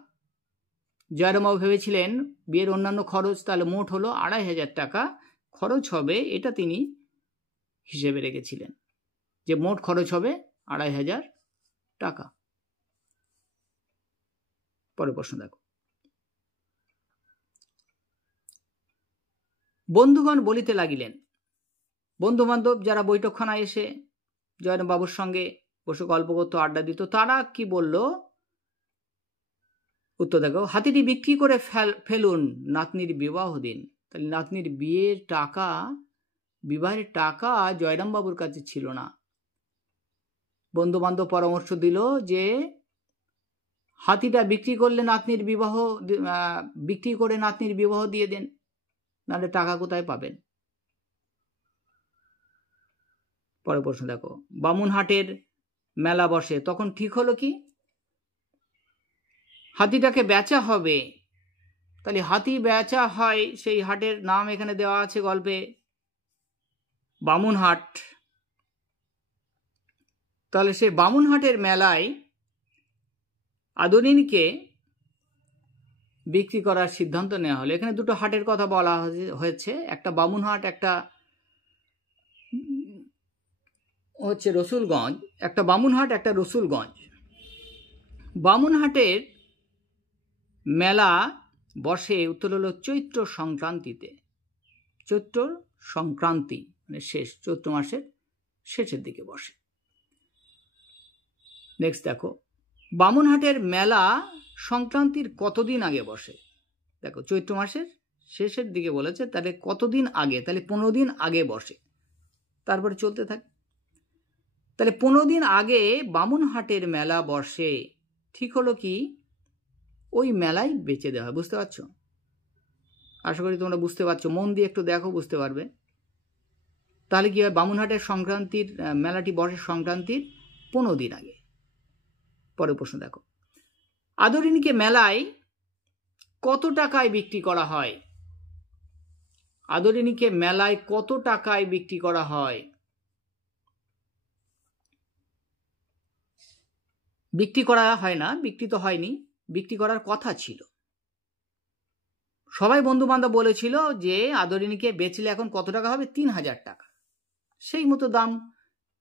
জয়রামবাবু ভেবেছিলেন বিয়ের অন্যান্য খরচ তাহলে মোট হলো 2500 টাকা খরচ হবে, এটা তিনি হিসেবে রেখেছিলেন যে মোট খরচ হবে 2500 টাকা। পরের প্রশ্ন দেখো। বন্ধুগণ বলিতে লাগিলেন, বন্ধু বান্ধব যারা বৈঠকখানায় এসে জয়রামবাবুর সঙ্গে বসে গল্প করতো, আড্ডা দিত, তারা কি বলল? উত্তর দেখো, হাতিটি বিক্রি করে ফেলুন, নাতনির বিবাহ দিন। তাহলে নাতনির বিয়ের টাকা, বিবাহের টাকা জয়রামবাবুর কাছে ছিল না। বন্ধু বান্ধব পরামর্শ দিল যে হাতিটা বিক্রি করলে বিক্রি করে নাতনির বিবাহ দিয়ে দেন, নাহলে টাকা কোথায় পাবেন? পরের প্রশ্ন দেখো, বামুনহাটের মেলা বসে, তখন ঠিক হলো কি? হাতিটাকে বেচা হবে। তাহলে হাতি বেচা হয়, সেই হাটের নাম এখানে দেওয়া আছে গল্পে, বামুনহাট। তাহলে সেই বামুনহাটের মেলায় আদরিনীকে বিক্রি করার সিদ্ধান্ত নেওয়া হলো। এখানে দুটো হাটের কথা বলা হয়েছে, একটা বামুনহাট, একটা হচ্ছে রসুলগঞ্জ। একটা বামুনহাট, একটা রসুলগঞ্জ। বামুনহাটের মেলা বসে উত্তর হলো চৈত্র সংক্রান্তিতে। চৈত্র সংক্রান্তি মানে শেষ, চৈত্র মাসের শেষের দিকে বসে। নেক্সট দেখো, বামুনহাটের মেলা সংক্রান্তির কতদিন আগে বসে? দেখো, চৈত্র মাসের শেষের দিকে বলেছে, তাহলে কতদিন আগে? তাহলে 15 দিন আগে বসে, তারপরে চলতে থাকে। তাহলে 15 দিন আগে বামুনহাটের মেলা বসে। ঠিক হলো কি? ওই মেলায় বেচে দেওয়া হয়। বুঝতে পারছো? আশা করি তোমরা বুঝতে পারছো, মন দিয়ে একটু দেখো, বুঝতে পারবে। তাহলে কি হয়, বামুনহাটের সংক্রান্তির মেলাটি বসে সংক্রান্তির 15 দিন আগে। পরের প্রশ্ন দেখো, আদরিনীকে মেলায় কত টাকায় বিক্রি করা হয়? আদরিনীকে মেলায় কত টাকায় বিক্রি করা হয়? বিক্রি করা হয় না, বিক্রি তো হয়নি, বিক্রি করার কথা ছিল। সবাই বন্ধু বান্ধব বলেছিল যে আদরিনীকে বেচলে এখন কত টাকা হবে? 3000 টাকা। সেই মতো দাম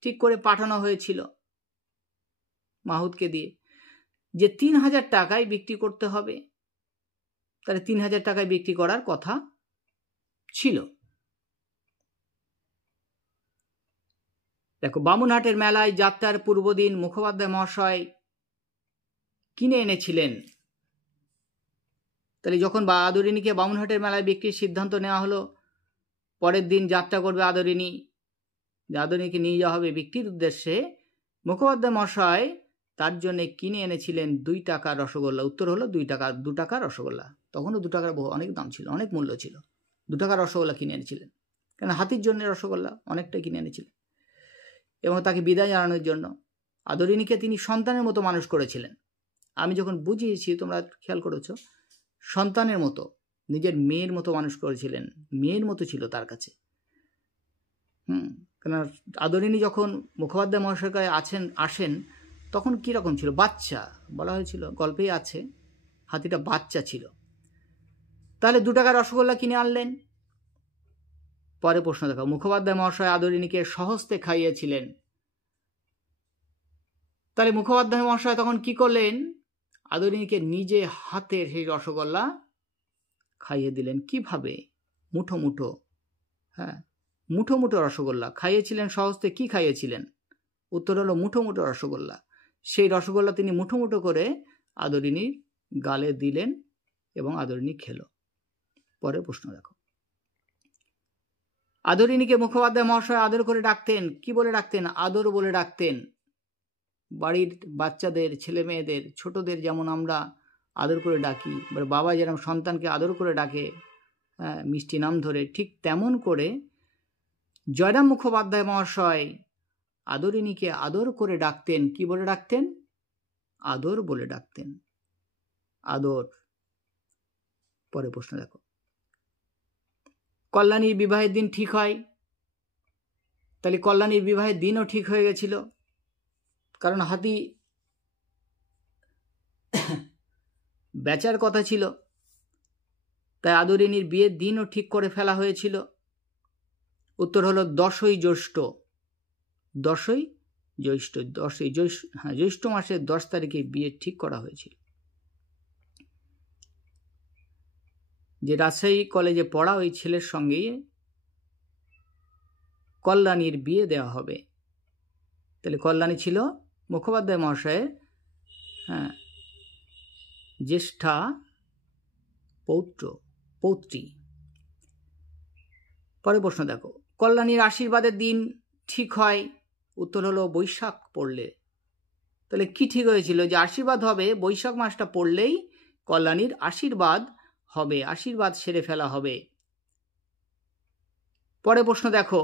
ঠিক করে পাঠানো হয়েছিল মাহুতকে দিয়ে, যে 3000 টাকায় বিক্রি করতে হবে। তাহলে 3000 টাকায় বিক্রি করার কথা ছিল। দেখো, বামুনহাটের মেলায় যাত্রার পূর্বদিন মুখোপাধ্যায় মহাশয় কিনে এনেছিলেন। তাহলে যখন আদরিনীকে বামুনহাটের মেলায় বিক্রির সিদ্ধান্ত নেওয়া হলো, পরের দিন যাত্রা করবে আদরিনী, আদরিনীকে নিয়ে যাওয়া হবে বিক্রির উদ্দেশ্যে, মুখোপাধ্যায় মহাশয় তার জন্য কিনে এনেছিলেন 2 টাকার রসগোল্লা। উত্তর হলো 2 টাকা রসগোল্লা। তখনও 2 টাকার অনেক দাম ছিল, অনেক মূল্য ছিল। 2 টাকার রসগোল্লা কিনে এনেছিলেন, কেন হাতির জন্য রসগোল্লা অনেকটাই কিনে এনেছিলেন। এবং তাকে বিদায় জানানোর জন্য আদরিনীকে তিনি সন্তানের মতো মানুষ করেছিলেন। আমি যখন বুঝিয়েছি তোমরা খেয়াল করেছো, সন্তানের মতো, নিজের মেয়ের মতো মানুষ করেছিলেন, মেয়ের মতো ছিল তার কাছে। কেন আদরিনী যখন মুখোপাধ্যায় মহাশয়ের কাছে আসেন তখন কীরকম ছিল? বাচ্চা, বলা হয়েছিল গল্পেই আছে, হাতিটা বাচ্চা ছিল। তাহলে 2 টাকার রসগোল্লা কিনে আনলেন। পরে প্রশ্ন দেখো, মুখোপাধ্যায় মহাশয় আদরিনীকে স্বহস্তে খাইয়েছিলেন। তাহলে মুখোপাধ্যায় মহাশয় তখন কি করলেন? আদরিনীকে নিজে হাতের সেই রসগোল্লা খাইয়ে দিলেন। কিভাবে? মুঠো মুঠো, হ্যাঁ, মুঠো মুঠো রসগোল্লা খাইয়েছিলেন স্বহস্তে। কি খাইয়েছিলেন? উত্তর হলো মুঠো মুঠো রসগোল্লা। সেই রসগোল্লা তিনি মুঠো মুঠো করে আদরিনীর গালে দিলেন এবং আদরিনী খেল। পরে প্রশ্ন দেখো, আদরিনীকে মুখোপাধ্যায় মহাশয় আদর করে ডাকতেন। কি বলে ডাকতেন? আদর বলে ডাকতেন। বাড়ির বাচ্চাদের, ছেলে মেয়েদের, ছোটদের যেমন আমরা আদর করে ডাকি, বাবা যেরকম সন্তানকে আদর করে ডাকে মিষ্টি নাম ধরে, ঠিক তেমন করে জয়রাম মুখোপাধ্যায় মহাশয় আদরিনীকে আদর করে ডাকতেন। কি বলে ডাকতেন? আদর বলে ডাকতেন। আদর। পরে প্রশ্ন দেখো, কল্যাণীর বিবাহের দিন ঠিক হয়, তাহলে কল্যাণীর বিবাহের দিনও ঠিক হয়ে গেছিল, কারণ হাতি বেচার কথা ছিল, তাই আদরিনীর বিয়ের দিনও ঠিক করে ফেলা হয়েছিল। উত্তর হলো 10ই জ্যৈষ্ঠ। 10ই জ্যৈষ্ঠ, 10ই জ্যৈষ্ঠ মাসের 10 তারিখে বিয়ে ঠিক করা হয়েছিল। যে রাজশাহী কলেজে পড়া ওই ছেলের সঙ্গে কল্যাণীর বিয়ে দেওয়া হবে। তাহলে কল্যাণী ছিল মুখোপাধ্যায় মহাশয়ের জ্যেষ্ঠা পৌত্রী। পরে প্রশ্ন দেখো, কল্যাণীর আশীর্বাদের দিন ঠিক হয়। উত্তর হলো বৈশাখ পড়লে। তাহলে কি ঠিক হয়েছিল? যে আশীর্বাদ হবে বৈশাখ মাসটা পড়লেই কল্যাণীর আশীর্বাদ হবে, আশীর্বাদ সেরে ফেলা হবে। পরে প্রশ্ন দেখো,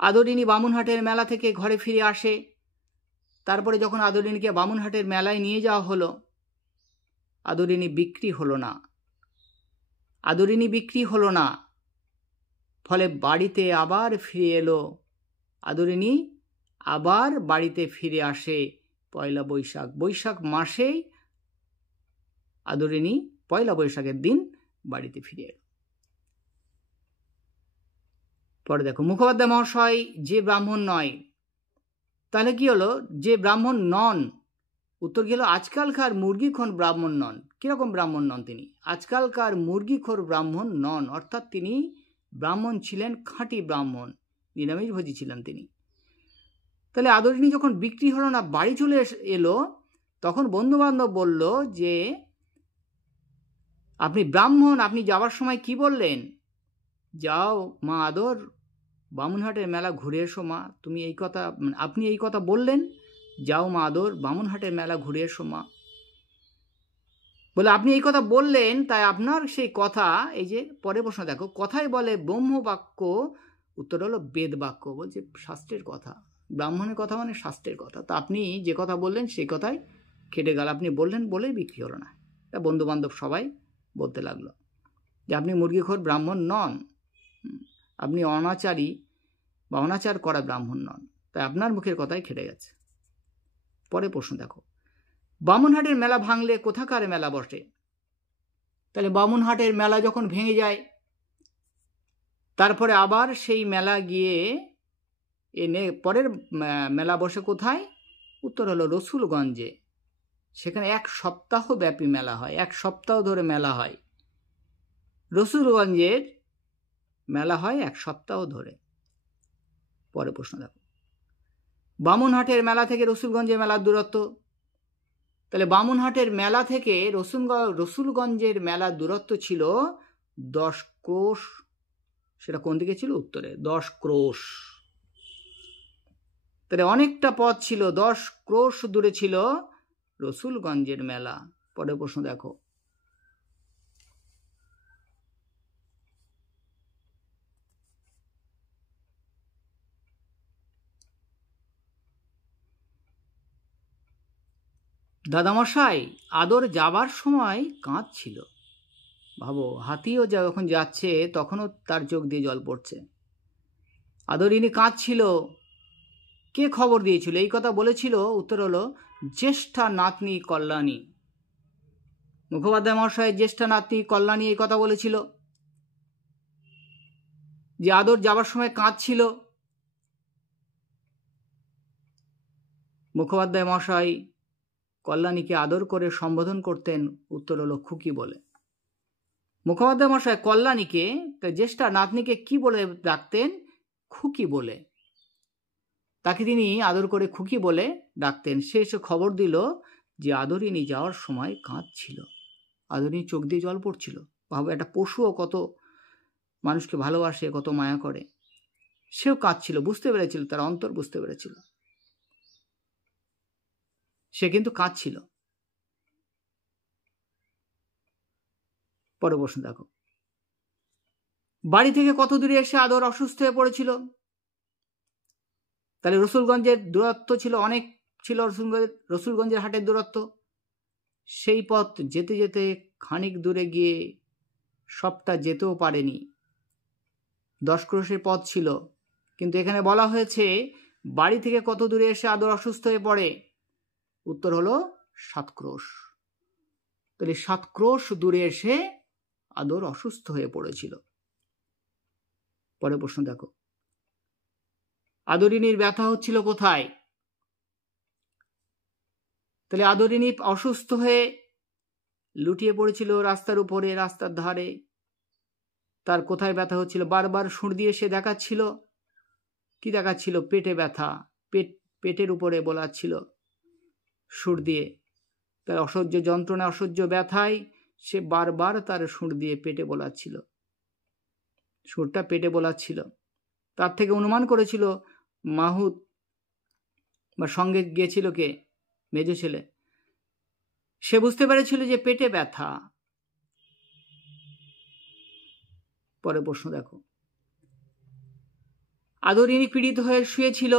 আদরিনী বামুনহাটের মেলা থেকে ঘরে ফিরে আসে। তারপরে যখন আদরিনীকে বামুনহাটের মেলায় নিয়ে যাওয়া হলো, আদরিনী বিক্রি হলো না। ফলে বাড়িতে আবার ফিরে এলো। আদরিনী আবার বাড়িতে ফিরে আসে পয়লা বৈশাখ। বৈশাখ মাসেই আদরিনী পয়লা বৈশাখের দিন বাড়িতে ফিরে এলো। পরে দেখো, মুখোপাধ্যায় মহাশয় যে ব্রাহ্মণ নয়, তাহলে কি হলো? যে ব্রাহ্মণ নন। উত্তর গেল আজকালকার মুরগিখোর ব্রাহ্মণ নন। কিরকম ব্রাহ্মণ নন তিনি? আজকালকার মুরগিখোর ব্রাহ্মণ নন, অর্থাৎ তিনি ব্রাহ্মণ ছিলেন, খাঁটি ব্রাহ্মণ, নিরামিষভোজী ছিলেন তিনি। তাহলে আদরিনী যখন বিক্রি হলো না, বাড়ি চলে এলো, তখন বন্ধুবান্ধব বলল যে আপনি ব্রাহ্মণ, আপনি যাওয়ার সময় কি বললেন? যাও মা আদর, বামুনহাটের মেলা ঘুরে এসো মা। আপনি এই কথা বললেন, যাও মা আদর, বামুনহাটের মেলা ঘুরে এসো মা। বলে আপনি এই কথা বললেন, তাই আপনার সেই কথা, এই যে পরে প্রশ্ন দেখো, কথাই বলে ব্রহ্ম বাক্য। উত্তর হলো বেদ বাক্য। বলছে শাস্ত্রের কথা, ব্রাহ্মণের কথা মানে শাস্ত্রের কথা। তা আপনি যে কথা বললেন সেই কথাই খেটে গেল, আপনি বললেন বলেই বিক্রি হলো না। তা বন্ধু বান্ধব সবাই বলতে লাগলো যে আপনি মুরগিখোর ব্রাহ্মণ নন, আপনি অনাচারী বা অনাচার করা ব্রাহ্মণ নন, তাই আপনার মুখের কথাই খেটে গেছে। পরে প্রশ্ন দেখো, বামুনহাটের মেলা ভাঙলে কোথাকার মেলা বসে? তাহলে বামুনহাটের মেলা যখন ভেঙে যায়, তারপরে আবার সেই মেলা গিয়ে পরের মেলা বসে কোথায়? উত্তর হলো রসুলগঞ্জে। সেখানে 1 সপ্তাহ ব্যাপী মেলা হয়, 1 সপ্তাহ ধরে মেলা হয়। রসুলগঞ্জের মেলা হয় 1 সপ্তাহ ধরে। পরে প্রশ্ন দেখো, বামুনহাটের মেলা থেকে রসুলগঞ্জের মেলার দূরত্ব। তাহলে বামুনহাটের মেলা থেকে রসুলগঞ্জের মেলার দূরত্ব ছিল 10 ক্রোশ। সেটা কোন দিকে ছিল? উত্তরে 10 ক্রোশ। তাহলে অনেকটা পথ ছিল, 10 ক্রোশ দূরে ছিল রসুলগঞ্জের মেলা। পরে প্রশ্ন দেখো, দাদামশাই আদর যাবার সময় কাঁদছিল। ভাবো, হাতিও যখন যাচ্ছে তখনও তার চোখ দিয়ে জল পড়ছে। আদরিনী কাঁদছিল। কে খবর দিয়েছিল, এই কথা বলেছিল? উত্তর হলো জ্যেষ্ঠা নাতনি কল্যাণী। মুখোপাধ্যায় মহাশয়ের জ্যেষ্ঠা নাতনি কল্যাণী এই কথা বলেছিল যে আদর যাবার সময় কাঁদছিল। মুখোপাধ্যায় মহাশয় কল্যাণীকে আদর করে সম্বোধন করতেন, উত্তর হলো খুকি বলে। মুখোপাধ্যায় মহাশয় কল্যাণীকে, জ্যেষ্ঠা নাতনিকে কি বলে ডাকতেন? খুকি বলে। তাকে তিনি আদর করে খুকি বলে ডাকতেন। সে এসে খবর দিল যে আদরিনী যাওয়ার সময় কাঁদছিল, আদরিনী চোখ দিয়ে জল পড়ছিল। ভাবো, একটা পশুও কত মানুষকে ভালোবাসে, কত মায়া করে, সেও কাঁদছিল। বুঝতে পেরেছিল, তার অন্তর বুঝতে পেরেছিল, সে কিন্তু কাঁদছিল। পরে প্রশ্ন দেখো, বাড়ি থেকে কত দূরে এসে আদর অসুস্থ হয়ে পড়েছিল। তাহলে রসুলগঞ্জের দূরত্ব ছিল অনেক, ছিল রসুলগঞ্জের হাটের দূরত্ব। সেই পথ যেতে যেতে খানিক দূরে গিয়ে সবটা যেতেও পারেনি, 10 ক্রোশের পথ ছিল। কিন্তু এখানে বলা হয়েছে বাড়ি থেকে কত দূরে এসে আদর অসুস্থ হয়ে পড়ে, উত্তর হলো 7 ক্রোশ। তাহলে 7 ক্রোশ দূরে এসে আদর অসুস্থ হয়ে পড়েছিল। পরে প্রশ্ন দেখো, আদরিনীর ব্যথা হচ্ছিল কোথায়? তাহলে আদরিনী অসুস্থ হয়ে লুটিয়ে পড়েছিল রাস্তার উপরে, রাস্তার ধারে। তার কোথায় ব্যথা হচ্ছিল? বারবার সুর দিয়ে সে দেখাচ্ছিল। কি দেখাচ্ছিল? পেটে ব্যথা, পেটের উপরে বোলাচ্ছিল সুর দিয়ে। তার অসহ্য যন্ত্রণা, অসহ্য ব্যথায় সে বারবার তার সুর দিয়ে পেটে বোলাচ্ছিল, সুরটা পেটে বোলাচ্ছিল। তার থেকে অনুমান করেছিল মাহুত, বা সঙ্গে গিয়েছিল কে? মেজ ছেলে। সে বুঝতে পেরেছিল যে পেটে ব্যথা। পরে প্রশ্ন দেখো, আদরিনী পীড়িত হয়ে শুয়েছিল।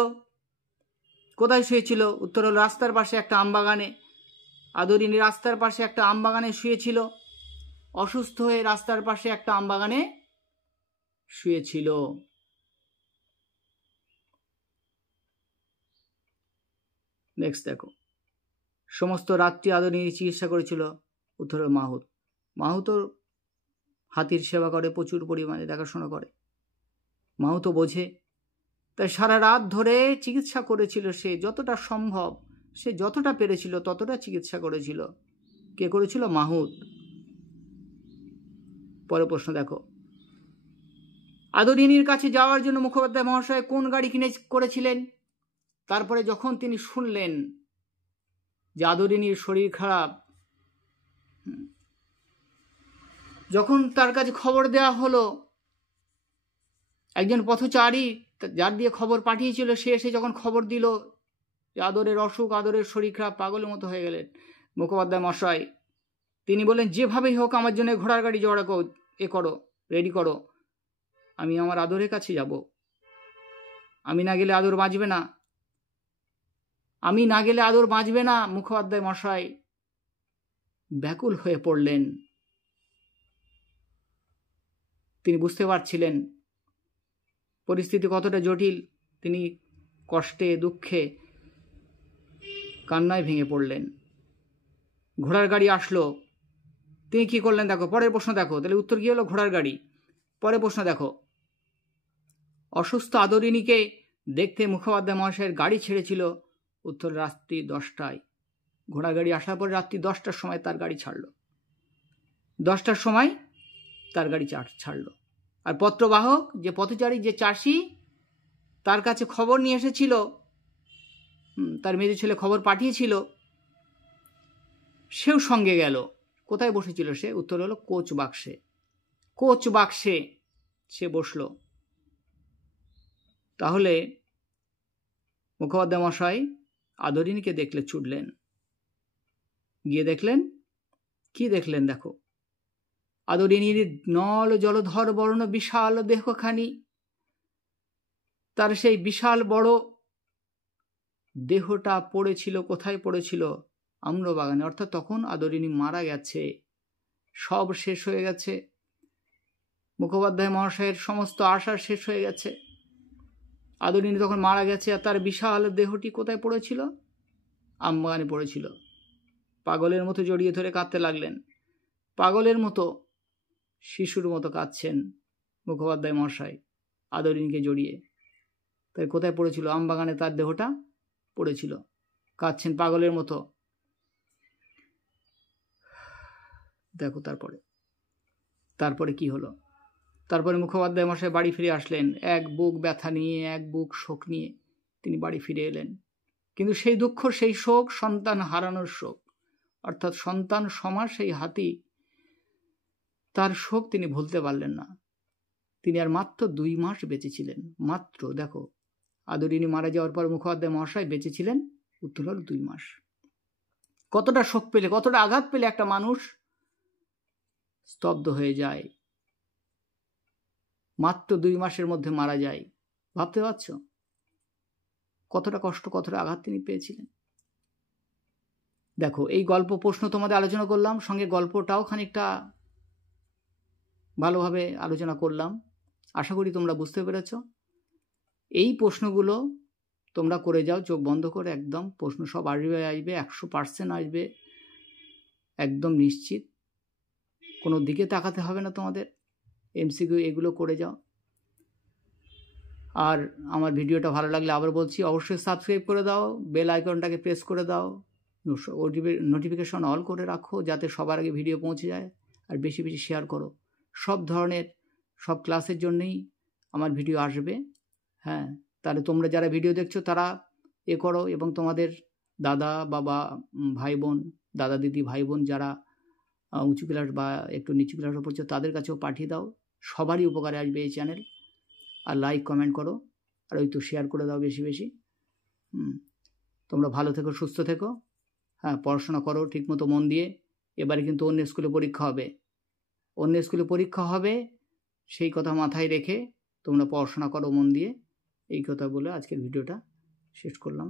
কোথায় শুয়েছিল? উত্তর হল রাস্তার পাশে একটা আমবাগানে। আদরিনী রাস্তার পাশে একটা আমবাগানে শুয়েছিল, অসুস্থ হয়ে রাস্তার পাশে একটা আমবাগানে শুয়েছিল। নেক্সট দেখো, সমস্ত রাত্রি আদরিনী চিকিৎসা করেছিল। উত্তর হল মাহুত। মাহুতও হাতির সেবা করে, প্রচুর পরিমাণে দেখাশোনা করে, মাহুতও বোঝে। তাই সারা রাত ধরে চিকিৎসা করেছিল সে, যতটা সম্ভব সে যতটা পেরেছিল ততটা চিকিৎসা করেছিল। কে করেছিল? মাহুত। পরে প্রশ্ন দেখো, আদরিনীর কাছে যাওয়ার জন্য মুখোপাধ্যায় মহাশয় কোন গাড়ি করেছিলেন? তারপরে যখন তিনি শুনলেন যে আদরিনীর শরীর খারাপ, যখন তার কাছে খবর দেওয়া হলো, একজন পথচারী যার দিয়ে খবর পাঠিয়েছিল সে এসে যখন খবর দিল যে আদরের অসুখ, আদরের শরীর খারাপ, পাগলের মতো হয়ে গেলেন মুখোপাধ্যায় মশাই। তিনি বললেন, যেভাবেই হোক আমার জন্য ঘোড়ার গাড়ি জোগাড় করো, রেডি করো, আমি আমার আদরের কাছে যাব। আমি না গেলে আদর বাঁচবে না, আমি না গেলে আদর বাঁচবে না। মুখোপাধ্যায় মশাই ব্যাকুল হয়ে পড়লেন। তিনি বুঝতে পারছিলেন পরিস্থিতি কতটা জটিল। তিনি কষ্টে, দুঃখে, কান্নায় ভেঙে পড়লেন। ঘোড়ার গাড়ি আসলো, তিনি কি করলেন দেখো। পরের প্রশ্ন দেখো, তাহলে উত্তর কি হলো? ঘোড়ার গাড়ি। পরের প্রশ্ন দেখো, অসুস্থ আদরিনীকে দেখতে মুখোপাধ্যায় মহাশয়ের গাড়ি ছেড়েছিল। উত্তর রাত্রি 10টায়। ঘোড়া গাড়ি আসার পরে রাত্রি 10টার সময় তার গাড়ি ছাড়লো, 10টার সময় তার গাড়ি ছাড়লো। আর পত্রবাহক যে পথচারী, যে চাষি, তার কাছে খবর নিয়ে এসেছিল, তার মেজ ছেলে খবর পাঠিয়েছিল, সেও সঙ্গে গেল। কোথায় বসেছিল সে? উত্তর হলো কোচ বাক্সে। কোচ বাক্সে সে বসল। তাহলে মুখোপাধ্যায় মশাই আদরিনীকে দেখলে ছুটলেন, গিয়ে দেখলেন, কি দেখলেন দেখো, আদরিনীর নল জলধর বর্ণ বিশাল দেহখানি, তার সেই বিশাল বড় দেহটা পড়েছিল কোথায়? পড়েছিল আম্রবাগানে। অর্থাৎ তখন আদরিনী মারা গেছে, সব শেষ হয়ে গেছে, মুখোপাধ্যায় মহাশয়ের সমস্ত আশা শেষ হয়ে গেছে। আদরিনী তখন মারা গেছে, আর তার বিশাল দেহটি কোথায় পড়েছিল? আমবাগানে পড়েছিল। পাগলের মতো জড়িয়ে ধরে কাঁদতে লাগলেন, পাগলের মতো, শিশুর মতো কাঁদছেন মুখোপাধ্যায় মহাশয় আদরিনীকে জড়িয়ে। তাই কোথায় পড়েছিল? আমবাগানে তার দেহটা পড়েছিল, কাঁদছেন পাগলের মতো। দেখো তারপরে কি হলো। তারপরে মুখোপাধ্যায় মশাই বাড়ি ফিরে আসলেন, এক বুক ব্যথা নিয়ে, এক বুক শোক নিয়ে তিনি বাড়ি ফিরে এলেন। কিন্তু সেই দুঃখ, সেই শোক, সন্তান হারানোর শোক, অর্থাৎ সন্তান সমা সেই হাতি, তার শোক তিনি ভুলতে পারলেন না। তিনি আর মাত্র 2 মাস বেঁচেছিলেন। মাত্র, দেখো, আদরিনী মারা যাওয়ার পর মুখোপাধ্যায় মহাশয় বেঁচেছিলেন, উত্তর হল 2 মাস। কতটা শোক পেলে, কতটা আঘাত পেলে একটা মানুষ স্তব্ধ হয়ে যায়। মাত্র 2 মাসের মধ্যে মারা যায়। ভাবতে পারছ কতটা কষ্ট, কতটা আঘাত তিনি পেয়েছিলেন। দেখো, এই গল্প প্রশ্ন তোমাদের আলোচনা করলাম, সঙ্গে গল্পটাও খানিকটা ভালোভাবে আলোচনা করলাম। আশা করি তোমরা বুঝতে পেরেছ। এই প্রশ্নগুলো তোমরা করে যাও চোখ বন্ধ করে, একদম প্রশ্ন সব আসবে 100% আসবে, একদম নিশ্চিত। কোনো দিকে তাকাতে হবে না তোমাদের, এমসিকিউ এগুলো করে যাও। আর আমার ভিডিওটা ভালো লাগলে আবার বলছি, অবশ্যই সাবস্ক্রাইব করে দাও, বেল আইকনটাকে প্রেস করে দাও, নোটিফিকেশন অল করে রাখো যাতে সবার আগে ভিডিও পৌঁছে যায়। আর বেশি বেশি শেয়ার করো। সব ধরনের সব ক্লাসের জন্যই আমার ভিডিও আসবে। হ্যাঁ, তাহলে তোমরা যারা ভিডিও দেখছো তারা করো, এবং তোমাদের দাদা বাবা ভাই বোন, দাদা দিদি ভাই বোন যারা উঁচু ক্লাস বা একটু নিচু ক্লাসে পড়ছো তাদের কাছেও পাঠিয়ে দাও। সবারই উপকারে আসবে এই চ্যানেল। আর লাইক কমেন্ট করো, আর ওই তো শেয়ার করে দাও বেশি বেশি। তোমরা ভালো থেকো, সুস্থ থেকো। হ্যাঁ, পড়াশোনা করো ঠিকমতো মন দিয়ে। এবারে কিন্তু অন্য স্কুলে পরীক্ষা হবে, সেই কথা মাথায় রেখে তোমরা পড়াশোনা করো মন দিয়ে। এই কথা বলে আজকের ভিডিওটা শেষ করলাম।